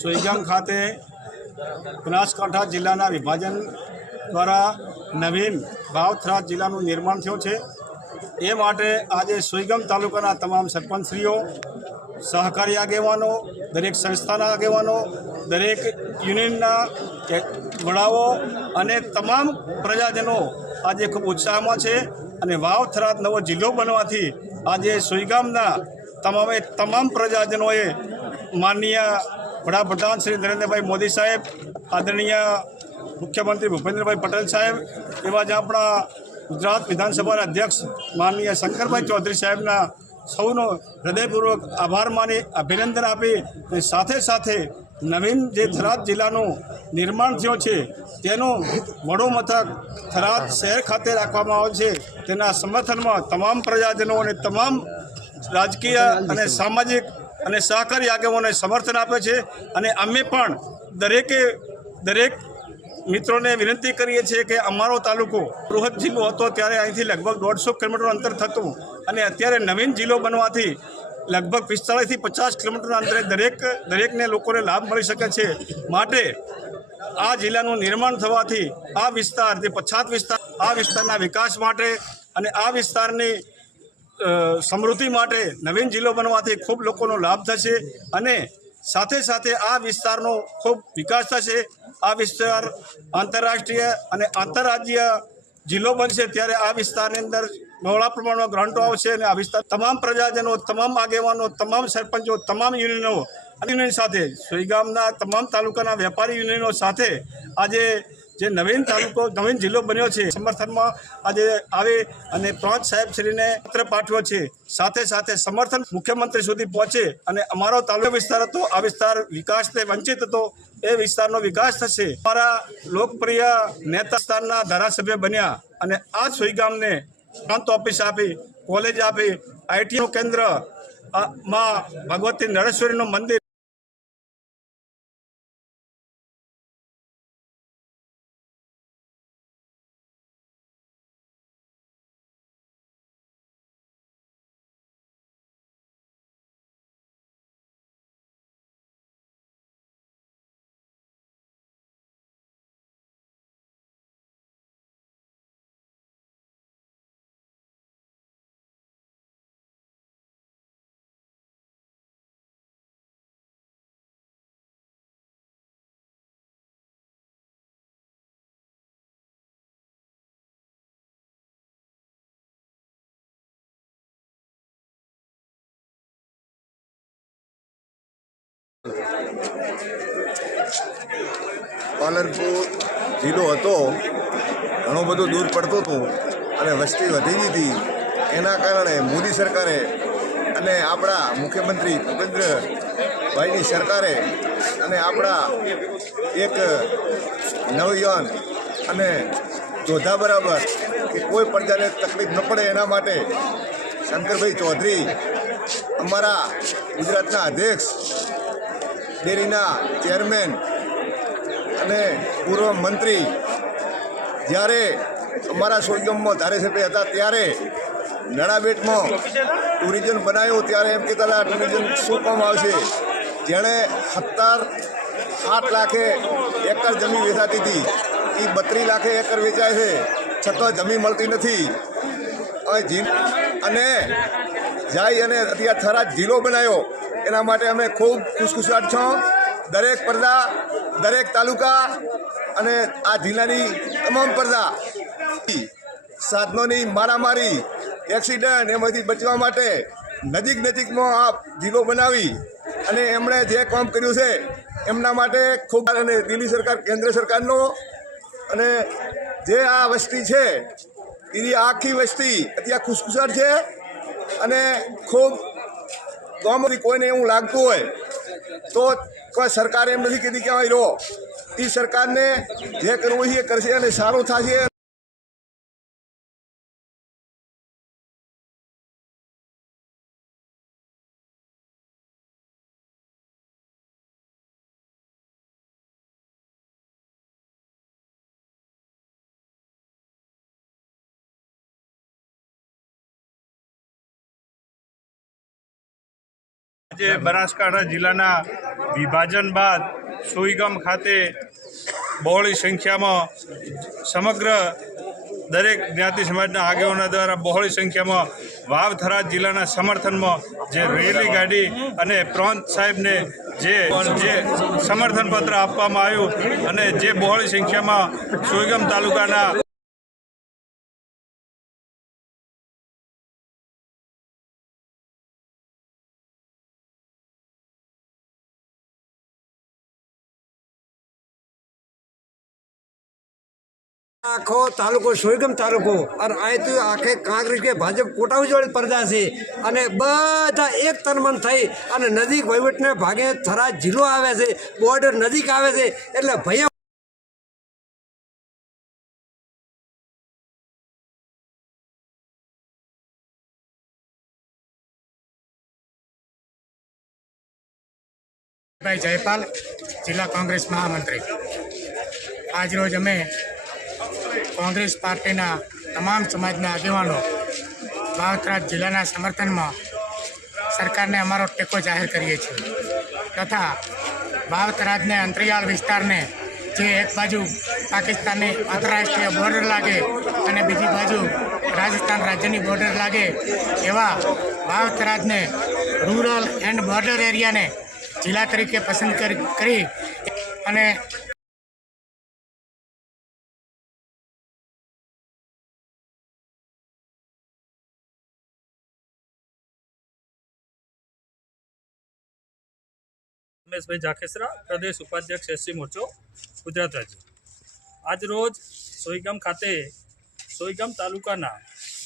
સોઈગામ ખાતે બનાસકાંઠા જિલ્લાના વિભાજન દ્વારા નવીન ભાવથરા જિલ્લાનું નિર્માણ થયું છે. એ માટે આજે સુઈગમ તાલુકાના તમામ સરપંચશ્રીઓ, સહકારી આગેવાનો, દરેક સંસ્થાના આગેવાનો, દરેક યુનિયનના વડાઓ અને તમામ પ્રજાજનો આજે ખૂબ ઉત્સાહમાં છે અને વાવ થરાદ નવો જિલ્લો બનવાથી આજે સોઈગામના તમામે તમામ પ્રજાજનોએ માનનીય વડાપ્રધાન શ્રી નરેન્દ્રભાઈ મોદી સાહેબ, આદરણીય મુખ્યમંત્રી ભૂપેન્દ્રભાઈ પટેલ સાહેબ, એવા જ આપણા ગુજરાત વિધાનસભાના અધ્યક્ષ માનનીય શંકરભાઈ ચૌધરી સાહેબના સૌનો હૃદયપૂર્વક આભાર માની, અભિનંદન આપી સાથે સાથે નવીન જે થરાદ જિલ્લાનું નિર્માણ થયો છે, તેનું વડો મથક થરાદ શહેર ખાતે રાખવામાં આવે છે. તેના સમર્થનમાં તમામ પ્રજાજનો અને તમામ રાજકીય અને સામાજિક અને સહકારી આગેવાનોને સમર્થન આપે છે અને અમે પણ દરેકે દરેક મિત્રોને વિનંતી કરીએ છીએ કે અમારો તાલુકો બૃહદ જિલ્લો હતો ત્યારે અહીંથી લગભગ દોઢસો કિલોમીટરનું અંતર થતું અને અત્યારે નવીન જિલ્લો બનવાથી લગભગ પિસ્તાળીસથી પચાસ કિલોમીટરના અંતરે દરેક દરેકને લોકોને લાભ મળી શકે છે. માટે આ જિલ્લાનું નિર્માણ થવાથી આ વિસ્તાર જે પછાત વિસ્તાર આ વિસ્તારના વિકાસ માટે અને આ વિસ્તારની સમૃદ્ધિ માટે નવીન જિલ્લો બનવાથી ખૂબ લોકોનો લાભ થશે અને સાથે સાથે આ વિસ્તારનો ખૂબ વિકાસ થશે. આ વિસ્તાર આંતરરાષ્ટ્રીય અને આંતરરાજ્ય જિલ્લો બનશે ત્યારે આ વિસ્તારની અંદર બહોળા પ્રમાણમાં ગ્રાન્ટો આવશે અને આ વિસ્તાર તમામ પ્રજાજનો, તમામ આગેવાનો, તમામ સરપંચો, તમામ યુનિયનો, યુનિયન સાથે, સોઈગામના તમામ તાલુકાના વેપારી યુનિયનો સાથે આજે જે નવીન તાલુકો, નવીન જિલ્લો બન્યો છે. સમર્થનમાં આજે આવે અને પ્રાંત સાહેબશ્રીને પત્ર પાઠવ્યો છે. સાથે સાથે સમર્થન મુખ્યમંત્રી સુધી પહોંચે અને અમારો તાલુકો વિસ્તાર હતો, આ વિસ્તાર વિકાસથી વંચિત હતો. એ વિસ્તારનો વિકાસ થશે. અમારા લોકપ્રિય નેતા વિસ્તારના ધારાસભ્ય બન્યા અને આ સુઈગામને પ્રાંત ઓફિસ આપી, કોલેજ આપી, આઈટીનું કેન્દ્રમાં ભગવતી નરેશ્વરીનું મંદિર પાલનપુર જિલ્લો હતો. ઘણો બધો દૂર પડતો હતો અને વસ્તી વધી ગઈ હતી. એના કારણે મોદી સરકારે અને આપણા મુખ્યમંત્રી ભૂપેન્દ્રભાઈની સરકારે અને આપણા એક નવયુવાન અને જોધા બરાબર કે કોઈ પ્રજાને તકલીફ ન પડે એના માટે શંકરભાઈ ચૌધરી અમારા ગુજરાતના અધ્યક્ષ ડેરીના ચેરમેન અને પૂર્વ મંત્રી જ્યારે અમારા સોયગમમાં ધારાસભ્ય હતા, ત્યારે નડાબેટમાં ટુરિઝમ બનાવ્યું, ત્યારે એમ કહેતા હતા, ટુરિઝમ શું કામ આવશે? જેણે સત્તર આઠ લાખે એકર જમીન વેચાતી હતી. એ બત્રીસ લાખે એકર વેચાય છે. છતાં જમીન મળતી નથી. અને જાય અને અત્યારે થરા જિલ્લો બનાવ્યો. એના માટે અમે ખૂબ ખુશખુશાટ છો. દરેક પ્રજા દરેક તાલુકા અને આ જિલ્લાની તમામ પ્રજા સાધનોની મારામારી, એક્સિડન્ટ એમાંથી બચવા માટે નજીક નજીકમાં આ જિલ્લો બનાવી અને એમણે જે કામ કર્યું છે, એમના માટે ખૂબ અને દિલ્હી સરકાર, કેન્દ્ર સરકારનો અને જે આ વસ્તી છે, એની આખી વસ્તી અત્યારે ખુશખુશાટ છે અને ખૂબ ગામમાંથી કોઈને એવું લાગતું હોય, તો કોઈ સરકારે એમ નથી કીધી કે અહીં રહો. એ સરકારને જે કરવું છે એ કરશે અને સારું થશે. આજે બનાસકાંઠા જિલ્લાના વિભાજન બાદ સુઈગામ ખાતે બહોળી સંખ્યામાં સમગ્ર દરેક જ્ઞાતિ સમાજના આગેવાનો દ્વારા બહોળી સંખ્યામાં વાવથરા જિલ્લાના સમર્થનમાં જે રેલી ગાડી અને પ્રાંત સાહેબને જે જે સમર્થન પત્ર આપવામાં આવ્યું અને જે બહોળી સંખ્યામાં સુઈગામ તાલુકાના આખો તાલુકો સોયગમ તાલુકો અને અહીંથી આખે કોંગ્રેસ કે ભાજપ કોટા જોડે પડદા છે. અને બધા એક તનમન થઈ અને નજીક વહીવટને ભાગે થરા જિલ્લો આવે છે, બોર્ડર નજીક આવે છે, એટલે ભય ભાઈ જયપાલ, જિલ્લા કોંગ્રેસ મહામંત્રી. આજરોજ અમે કોંગ્રેસ પાર્ટીના તમામ સમાજના આગેવાનો બાવત્રાજ જિલ્લાના સમર્થનમાં સરકારને અમારો ટેકો જાહેર કરીએ છીએ. તથા બાવતરાજને અંતરિયાળ વિસ્તારને જે એક બાજુ પાકિસ્તાનની આંતરરાષ્ટ્રીય બોર્ડર લાગે અને બીજી બાજુ રાજસ્થાન રાજ્યની બોર્ડર લાગે એવા બાવતરાજને રૂરલ એન્ડ બોર્ડર એરિયાને જિલ્લા તરીકે પસંદ કરી અને રમેશભાઈ જાખેસરા, પ્રદેશ ઉપાધ્યક્ષ એસસી મોરચો, ગુજરાત રાજ્ય. આજ રોજ સોઈગામ ખાતે સોઈગામ તાલુકાના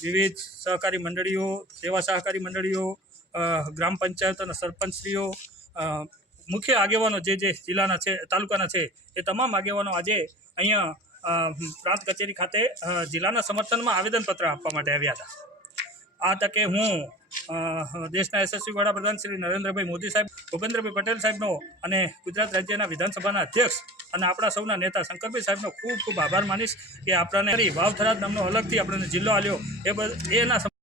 વિવિધ સહકારી મંડળીઓ, સેવા સહકારી મંડળીઓ ગ્રામ ગ્રામ અને સરપંચશ્રીઓ મુખ્ય આગેવાનો જે જે જિલ્લાના છે, તાલુકાના છે, એ તમામ આગેવાનો આજે અહીંયા પ્રાંત કચેરી ખાતે જિલ્લાના સમર્થનમાં આવેદનપત્ર આપવા માટે આવ્યા હતા. આ તકે હું દેશના યશસ્વી વડાપ્રધાન શ્રી નરેન્દ્રભાઈ મોદી સાહેબ, ભૂપેન્દ્રભાઈ પટેલ સાહેબનો અને ગુજરાત રાજ્યના વિધાનસભાના અધ્યક્ષ અને આપણા સૌના નેતા શંકરભાઈ સાહેબનો ખૂબ ખૂબ આભાર માનીશ કે આપણને વાવ થરાદ નામનો અલગથી આપણને જિલ્લો આલ્યો. એ એના